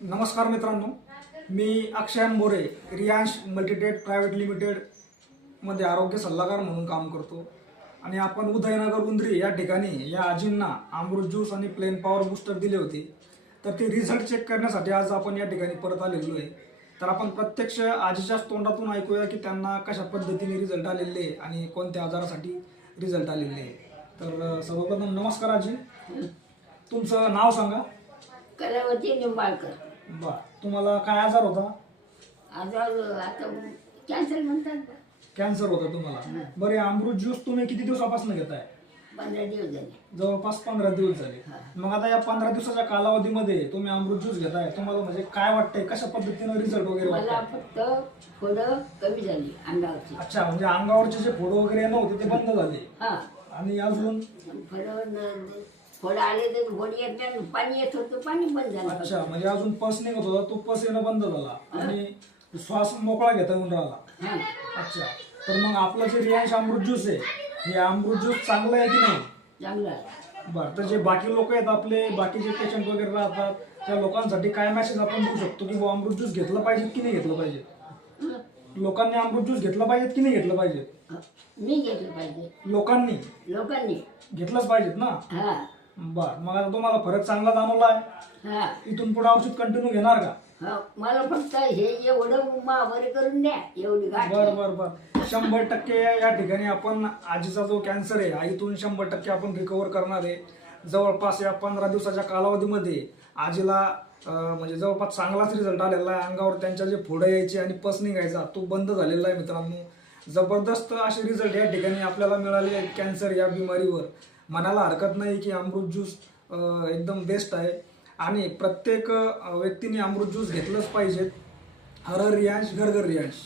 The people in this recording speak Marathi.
नमस्कार मित्रांनो, मी अक्षय मोरे रियांश मल्टीटेड प्रायव्हेट लिमिटेड मध्ये आरोग्य सल्लागार म्हणून काम करतो आणि आपण उदयनगर उंद्री या ठिकाणी या आजींना अमृत ज्यूस आणि प्लेन पॉवर बूस्टर दिले होते. तर ते रिझल्ट चेक करण्यासाठी आज आपण या ठिकाणी परत आलेलो आहे. तर आपण प्रत्यक्ष आजीच्याच तोंडातून ऐकूया की त्यांना कशा पद्धतीने रिझल्ट आलेले आहे आणि कोणत्या आजारासाठी रिझल्ट आलेले आहे. तर सर्वप्रथम नमस्कार आजी, तुमचं नाव सांगा. कलावती निंबाळकर. बा, तुम्हाला काय आजार होता? आजार आता कॅन्सर म्हणतात. कॅन्सर होता तुम्हाला. बरे, अमृत ज्यूस तुम्ही किती दिवसापासून घेताय? 15 दिवस झाले. जवळपास 15 दिवस झाले. मग आता या 15 दिवसाच्या कालावधीमध्ये तुम्ही अमृत ज्यूस घेताय, तुम्हाला म्हणजे काय वाटतंय, कशा पद्धतीनं रिझल्ट वगैरे मला वाटतंय? फक्त फोडं कमी झाली अंगावरची. अच्छा, म्हणजे अंगावरचे जे फोड वगैरे नव्हते ते बंद झाले हा, आणि अजून फोडं आले तर फोड येत नाही, पाणी येत होतं, पाणी बंद झालं. अच्छा, म्हणजे अजून पस निघत होता, तो पस येणं बंद झाला आणि श्वास मोकळा घेता येऊन राहिला. हा, अच्छा, तर मग आपलं जे रियांश अमृत ज्यूस आहे, हे अमृत ज्यूस चांगलं आहे की नाही? चांगलं आहे. बरं, तर जे बाकी लोक आहेत आपले, बाकीचे पेशंट वगैरे राहतात, त्या लोकांसाठी काय मेसेज आपण देऊ शकतो की बुवा अमृत ज्यूस घेतलं पाहिजे की नाही घेतलं पाहिजे? हं, लोकांनी अमृत ज्यूस घेतलं पाहिजे की नाही घेतलं पाहिजे? मी घेतलं पाहिजे. लोकांनी लोकांनी. घेतलंच पाहिजेत ना? हा बरं, मग आता तुम्हाला फरक चांगला जाणवला आहे? हा इथून पुढे औषध कंटिन्यू घेणार का? हा, मला फक्त हे एवढं बरे करून द्या, एवढी गाठ. बरं बरं बरं, 100% या ठिकाणी आपण आजीचा जो कॅन्सर आहे, आईतून 100% आपण रिकवर करणार आहे. जवळपास या 15 दिवसाच्या कालावधीमध्ये आजीला म्हणजे जवळपास चांगलाच रिझल्ट आलेला आहे. अंगावर त्यांच्या जे फोडं यायचे आणि पस निघायचा तो बंद झालेला आहे. मित्रांनो, जबरदस्त असे रिझल्ट या ठिकाणी आपल्याला मिळाले आहेत कॅन्सर या बिमारीवर. म्हणायला हरकत नाही की अमृत ज्यूस एकदम बेस्ट आहे आणि प्रत्येक व्यक्तीने अमृत ज्यूस घेतलंच पाहिजे. हर हर रियांश, घर घर रियांश.